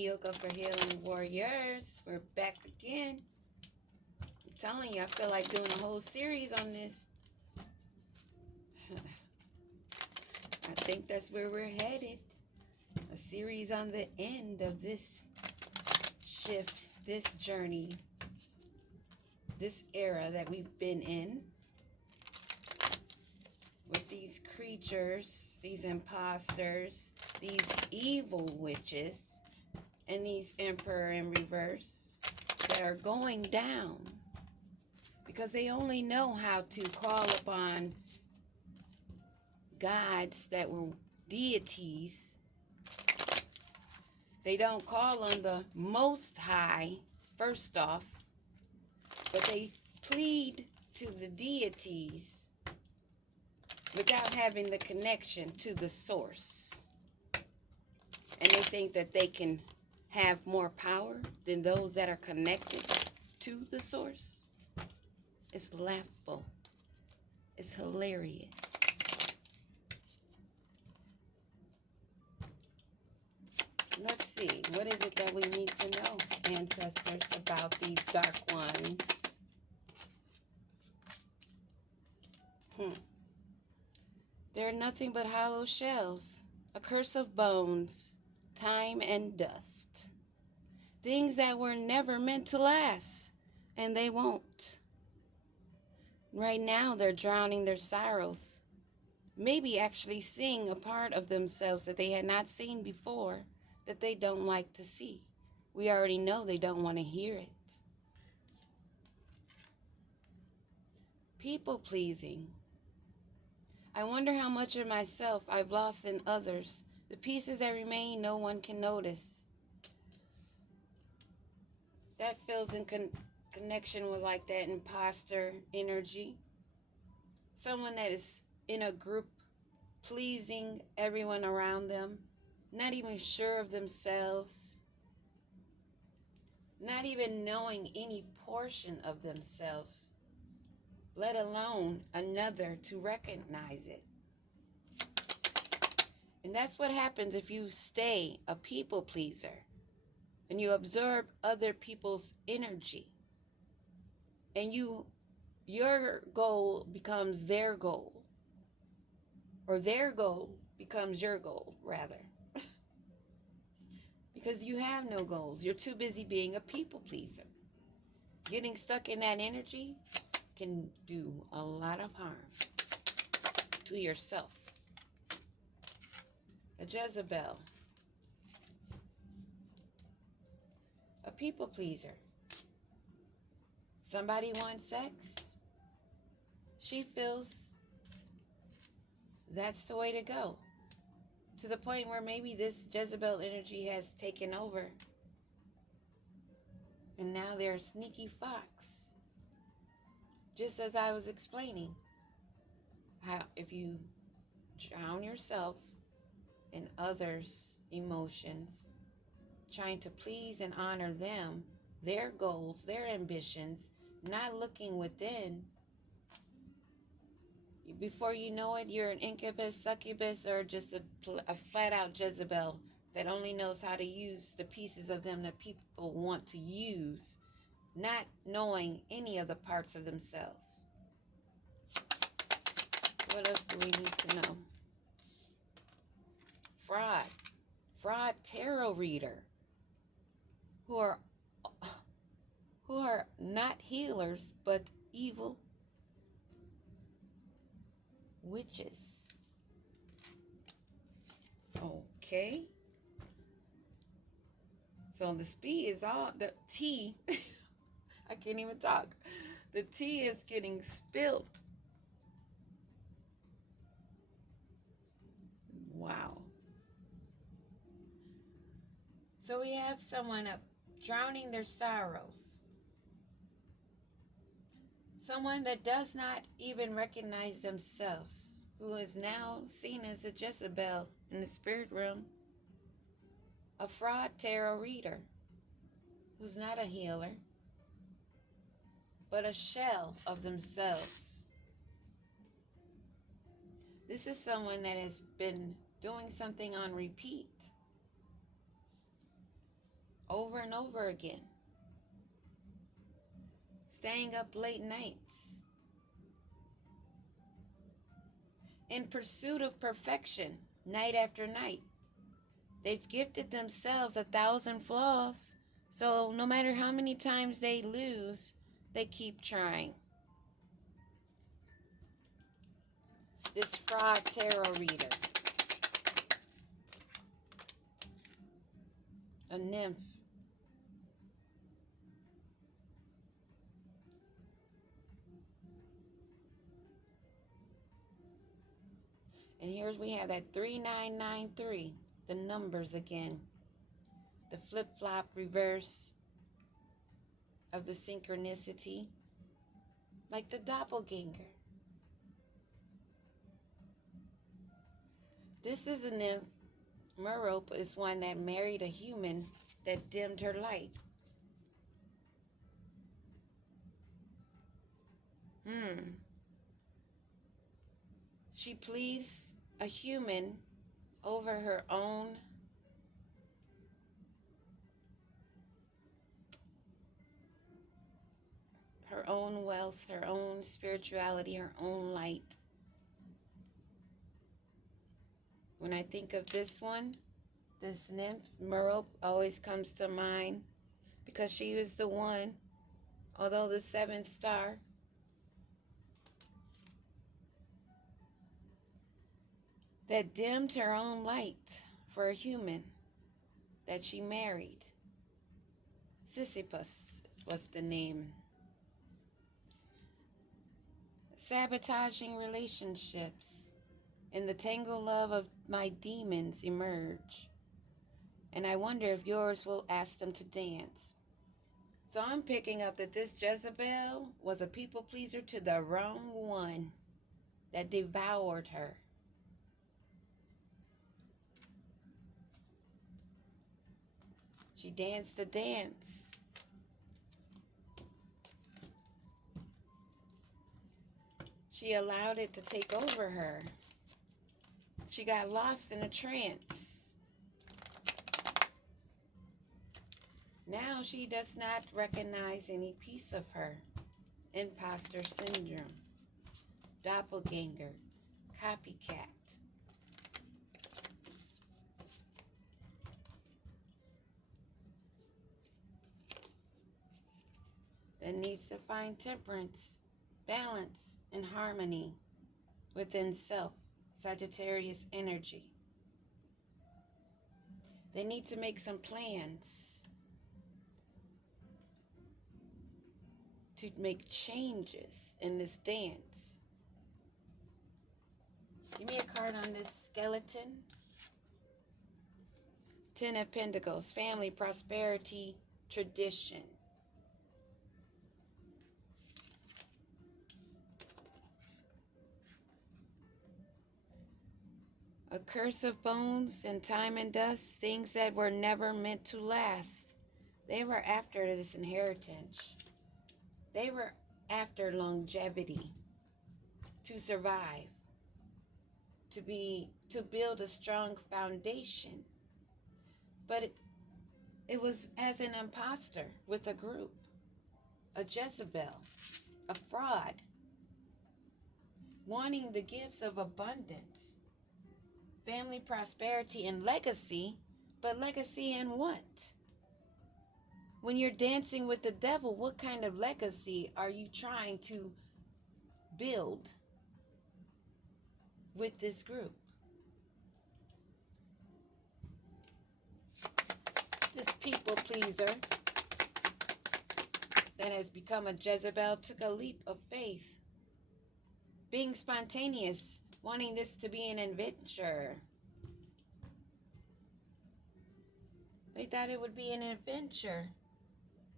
Yoga for Healing Warriors. We're back again. I'm telling you, I feel like doing a whole series on this. I think that's where we're headed. A series on the end of this shift, this journey, this era that we've been in. With these creatures, these imposters, these evil witches, and these emperor in reverse that are going down because they only know how to call upon gods that were deities. They don't call on the Most High, first off, but they plead to the deities without having the connection to the source. And they think that they can have more power than those that are connected to the source. It's laughable. It's hilarious. Let's see. What is it that we need to know, ancestors, about these dark ones? They're nothing but hollow shells, a curse of bones, time and dust. Things that were never meant to last, and they won't. Right now, they're drowning their sorrows, maybe actually seeing a part of themselves that they had not seen before, that they don't like to see. We already know they don't want to hear it. People pleasing. I wonder how much of myself I've lost in others. The pieces that remain, no one can notice. That feels in connection with like that imposter energy. Someone that is in a group pleasing everyone around them, not even sure of themselves, not even knowing any portion of themselves, let alone another to recognize it. And that's what happens if you stay a people pleaser and you absorb other people's energy. And your goal becomes their goal. Or their goal becomes your goal, rather. Because you have no goals. You're too busy being a people pleaser. Getting stuck in that energy can do a lot of harm to yourself. A Jezebel. A people pleaser. Somebody wants sex. She feels that's the way to go. To the point where maybe this Jezebel energy has taken over. And now they're a sneaky fox. Just as I was explaining, how if you drown yourself in others' emotions, trying to please and honor them, their goals, their ambitions, not looking within, before you know it, you're an incubus, succubus, or just a flat-out Jezebel that only knows how to use the pieces of them that people want to use, not knowing any of the parts of themselves. What else do we need to know? Fraud tarot reader who are not healers but evil witches. Okay. So the the tea, I can't even talk. The tea is getting spilt. Wow. So we have someone drowning their sorrows. Someone that does not even recognize themselves, who is now seen as a Jezebel in the spirit realm. A fraud tarot reader, who's not a healer, but a shell of themselves. This is someone that has been doing something on repeat. over and over again. Staying up late nights. In pursuit of perfection, night after night. They've gifted themselves 1,000 flaws, so no matter how many times they lose, they keep trying. This fraud tarot reader, a nymph. And here we have that 3993, the numbers again. The flip-flop reverse of the synchronicity, like the doppelganger. This is a nymph. Merope is one that married a human that dimmed her light. She pleased a human over her own wealth, her own spirituality, her own light. When I think of this one, this nymph, Merope, always comes to mind because she was the one, although the seventh star, that dimmed her own light for a human that she married. Sisyphus was the name. Sabotaging relationships. In the tangled love of my demons emerge. And I wonder if yours will ask them to dance. So I'm picking up that this Jezebel was a people pleaser to the wrong one that devoured her. She danced a dance. She allowed it to take over her. She got lost in a trance. Now she does not recognize any piece of her. Imposter syndrome, doppelganger, copycat. That needs to find temperance, balance, and harmony within self, Sagittarius energy. They need to make some plans to make changes in this dance. Give me a card on this skeleton. 10 of Pentacles, family, prosperity, tradition. A curse of bones and time and dust, things that were never meant to last. They were after this inheritance. They were after longevity, to survive, to build a strong foundation. But it was as an imposter with a group, a Jezebel, a fraud, wanting the gifts of abundance, family, prosperity, and legacy. But legacy in what? When you're dancing with the devil, what kind of legacy are you trying to build with this group? This people pleaser that has become a Jezebel took a leap of faith, being spontaneous, wanting this to be an adventure. They thought it would be an adventure,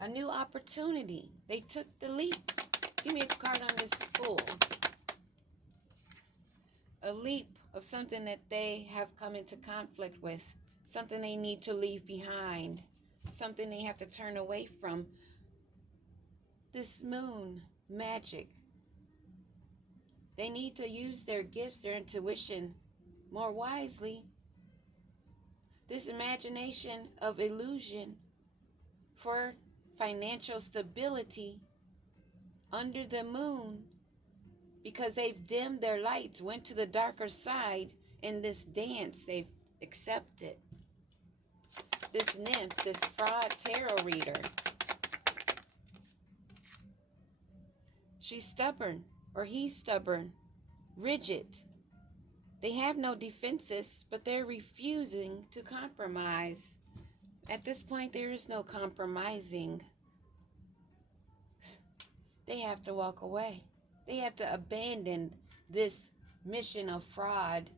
a new opportunity. They took the leap. Give me a card on this Fool. A leap of something that they have come into conflict with, something they need to leave behind, something they have to turn away from. This moon magic. They need to use their gifts, their intuition more wisely. This imagination of illusion for financial stability under the moon, because they've dimmed their lights, went to the darker side in this dance they've accepted. This nymph, this fraud tarot reader, she's stubborn, or he's stubborn, rigid. They have no defenses, but they're refusing to compromise. At this point, there is no compromising. They have to walk away. They have to abandon this mission of fraud.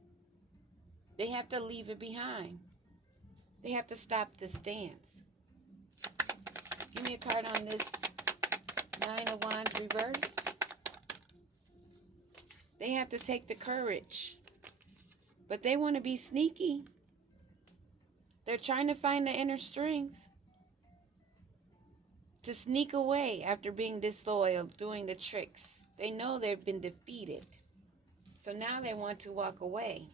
They have to leave it behind. They have to stop this dance. Give me a card on this Nine of Wands reverse. They have to take the courage, but they want to be sneaky. They're trying to find the inner strength to sneak away after being disloyal, doing the tricks. They know they've been defeated, so now they want to walk away.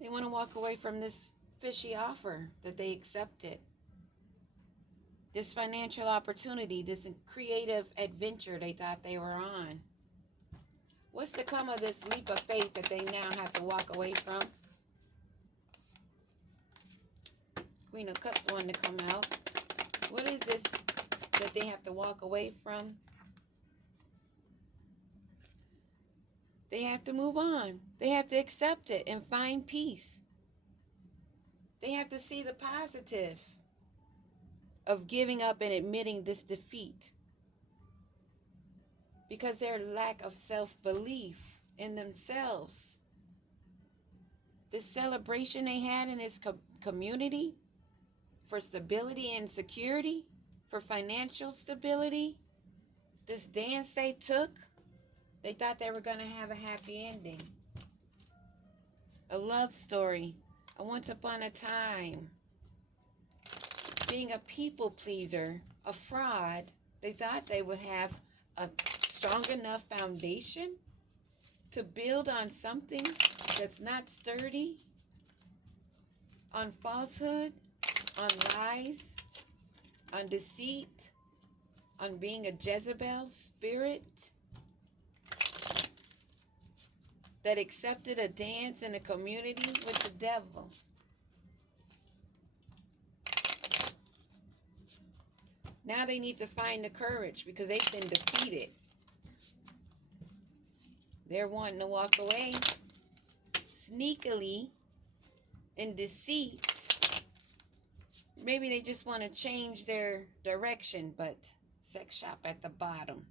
They want to walk away from this fishy offer that they accepted, this financial opportunity, this creative adventure they thought they were on. What's to come of this leap of faith that they now have to walk away from? Queen of Cups wanted to come out. What is this that they have to walk away from? They have to move on. They have to accept it and find peace. They have to see the positive of giving up and admitting this defeat, because their lack of self-belief in themselves, this celebration they had in this community for stability and security, for financial stability, this dance they took, they thought they were going to have a happy ending, a love story, a once upon a time. Being a people pleaser, a fraud, they thought they would have a strong enough foundation to build on something that's not sturdy, on falsehood, on lies, on deceit, on being a Jezebel spirit that accepted a dance in a community with the devil. Now they need to find the courage because they've been defeated. They're wanting to walk away sneakily in deceit. Maybe they just want to change their direction, but sex shop at the bottom.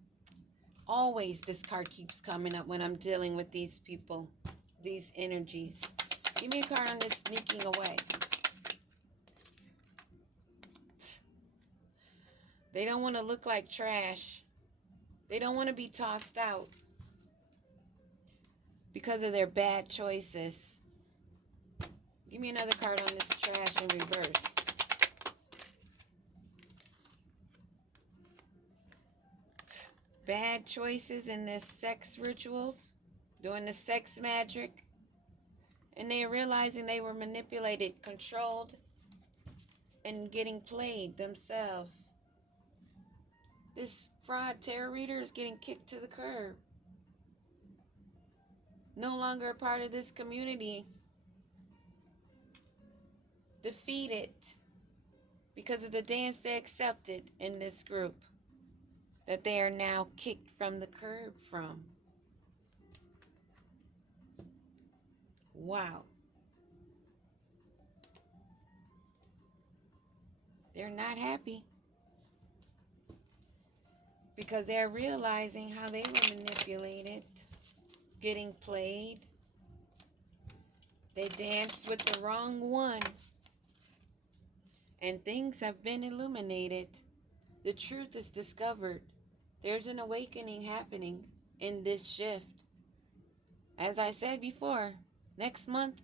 Always this card keeps coming up when I'm dealing with these people, these energies. Give me a card on this sneaking away. They don't want to look like trash. They don't want to be tossed out because of their bad choices. Give me another card on this trash in reverse. Bad choices in this sex rituals, doing the sex magic, and they're realizing they were manipulated, controlled, and getting played themselves. This fraud tarot reader is getting kicked to the curb. No longer a part of this community. Defeated because of the dance they accepted in this group that they are now kicked from the curb from. Wow. They're not happy because they're realizing how they were manipulated, getting played. They danced with the wrong one, and things have been illuminated. The truth is discovered. There's an awakening happening in this shift. As I said before, next month,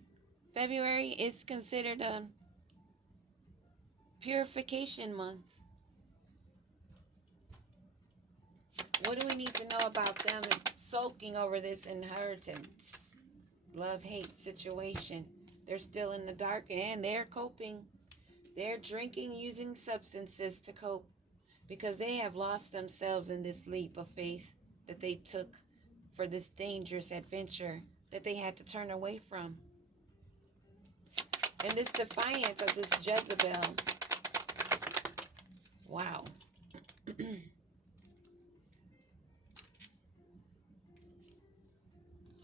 February, is considered a purification month. What do we need to know about them sulking over this inheritance, love-hate situation? They're still in the dark and they're coping. They're drinking, using substances to cope because they have lost themselves in this leap of faith that they took for this dangerous adventure that they had to turn away from. And this defiance of this Jezebel, wow.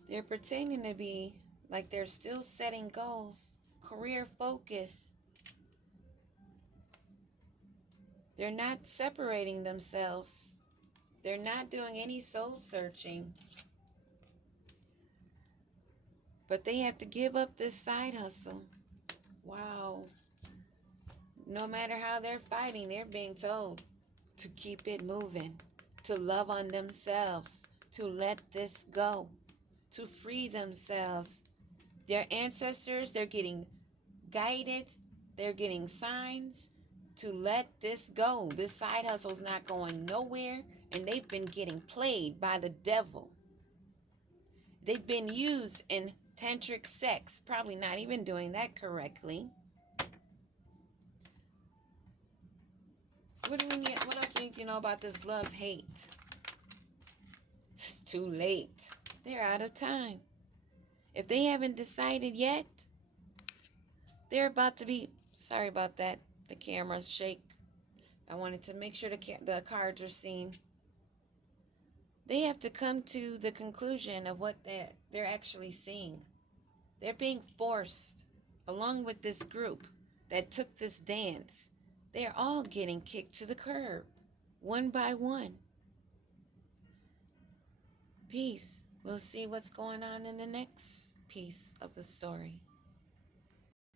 They're pretending to be like they're still setting goals, career focus. They're not separating themselves. They're not doing any soul searching. But they have to give up this side hustle. Wow. No matter how they're fighting, they're being told to keep it moving, to love on themselves, to let this go, to free themselves. Their ancestors, they're getting guided, they're getting signs to let this go. This side hustle's not going nowhere, and they've been getting played by the devil. They've been used in tantric sex, probably not even doing that correctly. What else do you know about this love-hate? It's too late. They're out of time. If they haven't decided yet, they're about to be... Sorry about that. The camera's shake. I wanted to make sure the cards are seen. They have to come to the conclusion of what they're actually seeing. They're being forced, along with this group that took this dance. They're all getting kicked to the curb, one by one. Peace. We'll see what's going on in the next piece of the story.